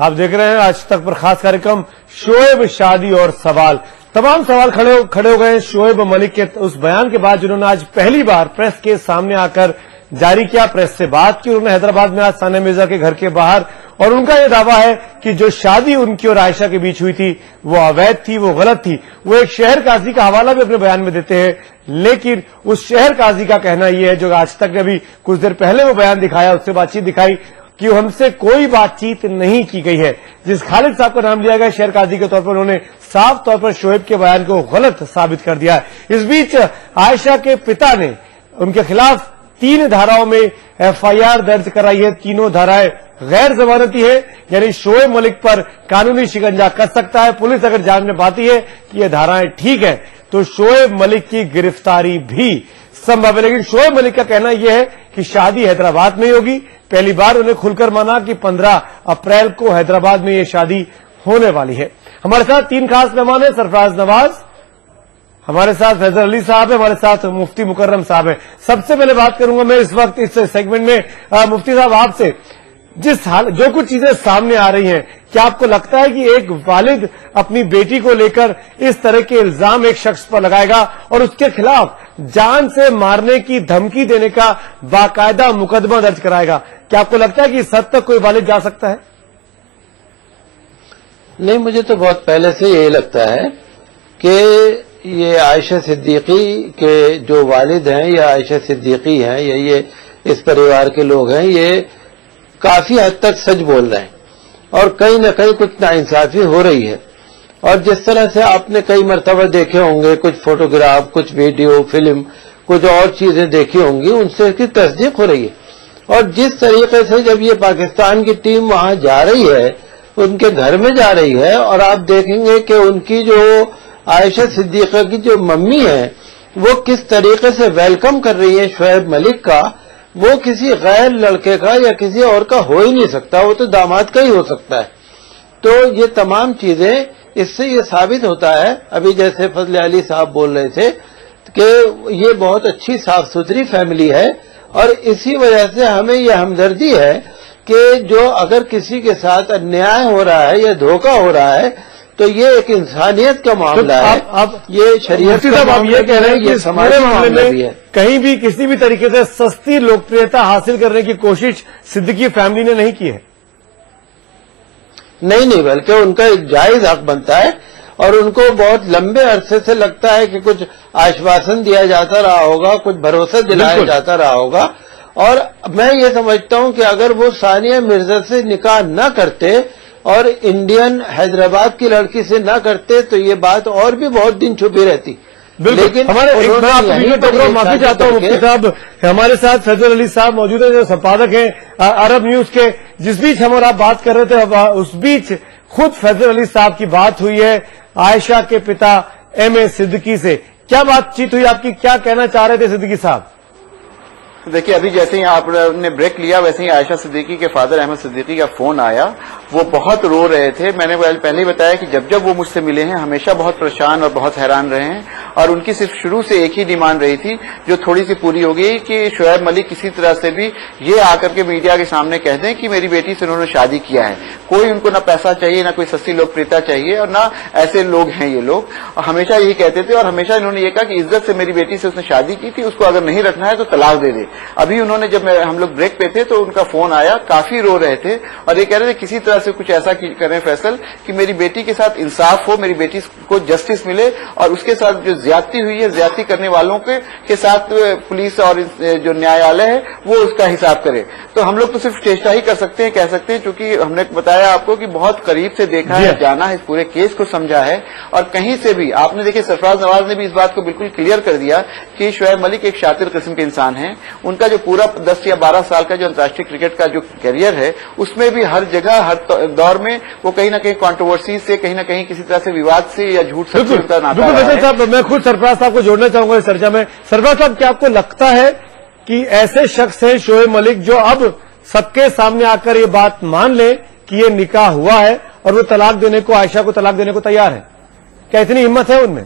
आप देख रहे हैं आज तक पर खास कार्यक्रम शोएब शादी और सवाल। तमाम सवाल खड़े हो गए हैं शोएब मलिक के उस बयान के बाद जिन्होंने आज पहली बार प्रेस के सामने आकर जारी किया, प्रेस से बात की। उन्होंने हैदराबाद में आज सानिया मिर्जा के घर के बाहर, और उनका यह दावा है कि जो शादी उनकी और आयशा के बीच हुई थी वो अवैध थी, वो गलत थी। वो एक शहर काजी का हवाला भी अपने बयान में देते हैं, लेकिन उस शहर काजी का कहना यह है, जो आज तक ने अभी कुछ देर पहले वो बयान दिखाया, उससे बातचीत दिखाई कि हमसे कोई बातचीत नहीं की गई है। जिस खालिद साहब का नाम लिया गया शहर काजी के तौर पर, उन्होंने साफ तौर पर शोएब के बयान को गलत साबित कर दिया है। इस बीच आयशा के पिता ने उनके खिलाफ 3 धाराओं में एफआईआर दर्ज कराई है। तीनों धाराएं गैर जमानती है, यानी शोएब मलिक पर कानूनी शिकंजा कस सकता है। पुलिस अगर जांच में पाती है कि ये धाराएं ठीक है तो शोएब मलिक की गिरफ्तारी भी संभव है। लेकिन शोएब मलिक का कहना यह है कि शादी हैदराबाद में ही होगी। पहली बार उन्हें खुलकर माना कि 15 अप्रैल को हैदराबाद में ये शादी होने वाली है। हमारे साथ 3 खास मेहमान हैं। सरफराज नवाज, हमारे साथ फैजल अली साहब है, हमारे साथ मुफ्ती मुकर्रम साहब है। सबसे पहले बात करूंगा मैं इस वक्त इस सेगमेंट में मुफ्ती साहब आपसे, जिस हाल जो कुछ चीजें सामने आ रही हैं, क्या आपको लगता है कि एक वालिद अपनी बेटी को लेकर इस तरह के इल्जाम एक शख्स पर लगाएगा और उसके खिलाफ जान से मारने की धमकी देने का बाकायदा मुकदमा दर्ज कराएगा? क्या आपको लगता है कि इस हद तक कोई वालिद जा सकता है? नहीं, मुझे तो बहुत पहले से यही लगता है कि ये आयशा सिद्दीकी के जो वालिद हैं या आयशा सिद्दीकी हैं या ये इस परिवार के लोग हैं, ये काफी हद तक सच बोल रहे हैं और कहीं न कहीं कुछ नाइंसाफी हो रही है। और जिस तरह से आपने कई मरतबा देखे होंगे, कुछ फोटोग्राफ, कुछ वीडियो, फिल्म, कुछ और चीजें देखी होंगी, उनसे इसकी तस्दीक हो रही है। और जिस तरीके से जब ये पाकिस्तान की टीम वहां जा रही है, उनके घर में जा रही है, और आप देखेंगे कि उनकी जो आयशा सिद्दीका की जो मम्मी है वो किस तरीके से वेलकम कर रही है शोएब मलिक का, वो किसी गैर लड़के का या किसी और का हो ही नहीं सकता, वो तो दामाद का ही हो सकता है। तो ये तमाम चीजें, इससे ये साबित होता है, अभी जैसे फजल अली साहब बोल रहे थे कि ये बहुत अच्छी साफ सुथरी फैमिली है, और इसी वजह से हमें ये हमदर्दी है कि जो अगर किसी के साथ अन्याय हो रहा है या धोखा हो रहा है तो ये एक इंसानियत का मामला है। आप ये शरीयत का आप ये कह रहे हैं कि हमारे मामले में कहीं भी किसी भी तरीके से सस्ती लोकप्रियता हासिल करने की कोशिश सिद्दीकी फैमिली ने नहीं की है? नहीं, बल्कि उनका एक जायज हक बनता है, और उनको बहुत लंबे अरसे से लगता है कि कुछ आश्वासन दिया जाता रहा होगा, कुछ भरोसा दिलाया जाता रहा होगा। और मैं ये समझता हूं कि अगर वो सानिया मिर्जा से निकाह न करते और इंडियन हैदराबाद की लड़की से ना करते तो ये बात और भी बहुत दिन छुपी रहती। लेकिन माफी चाहता हूँ मुफ्ती साहब, हमारे साथ फैजल अली साहब मौजूद है जो संपादक हैं अरब न्यूज के। जिस बीच हम और आप बात कर रहे थे उस बीच खुद फैजल अली साहब की बात हुई है आयशा के पिता एमए सिद्दीकी से। क्या बातचीत हुई आपकी, क्या कहना चाह रहे थे सिद्दीकी साहब? देखिए, अभी जैसे ही आपने ब्रेक लिया वैसे ही आयशा सिद्दीकी के फादर अहमद सिद्दीकी का फोन आया। वो बहुत रो रहे थे। मैंने पहले ही बताया कि जब जब वो मुझसे मिले हैं हमेशा बहुत परेशान और बहुत हैरान रहे हैं, और उनकी सिर्फ शुरू से एक ही डिमांड रही थी जो थोड़ी सी पूरी हो गई कि शोएब मलिक किसी तरह से भी ये आकर के मीडिया के सामने कह दें कि मेरी बेटी से उन्होंने शादी किया है। कोई उनको ना पैसा चाहिए, ना कोई सस्ती लोकप्रियता चाहिए, और ना ऐसे लोग हैं ये लोग। और हमेशा यही कहते थे, और हमेशा इन्होंने ये कहा कि इज्जत से मेरी बेटी से उसने शादी की थी, उसको अगर नहीं रखना है तो तलाक दे दे। अभी उन्होंने जब हम लोग ब्रेक पे थे तो उनका फोन आया, काफी रो रहे थे और ये कह रहे थे किसी तरह से कुछ ऐसा करें फैसल कि मेरी बेटी के साथ इंसाफ हो, मेरी बेटी को जस्टिस मिले, और उसके साथ जो ज्यादती हुई है, ज्यादती करने वालों के साथ पुलिस और जो न्यायालय है वो उसका हिसाब करे। तो हम लोग तो सिर्फ चेष्टा ही कर सकते हैं, कह सकते हैं, क्योंकि हमने बताया आपको कि बहुत करीब से देखा है, जाना है, इस पूरे केस को समझा है, और कहीं से भी आपने देखिए सरफराज नवाज ने भी इस बात को बिल्कुल क्लियर कर दिया कि शोएब मलिक एक शातिर किस्म के इंसान है। उनका जो पूरा 10 या 12 साल का जो अंतर्राष्ट्रीय क्रिकेट का जो करियर है उसमें भी हर जगह हर दौर में वो कहीं ना कहीं कंट्रोवर्सी से, कहीं ना कहीं किसी तरह से विवाद से या झूठ से उनका नाता है। साहब, मैं खुद सरफराज साहब को जोड़ना चाहूंगा इस चर्चा में। सरफराज साहब, क्या आपको लगता है कि ऐसे शख्स हैं शोएब मलिक जो अब सबके सामने आकर ये बात मान ले कि ये निकाह हुआ है और वो तलाक देने को, आयशा को तलाक देने को तैयार है? क्या इतनी हिम्मत है उनमें?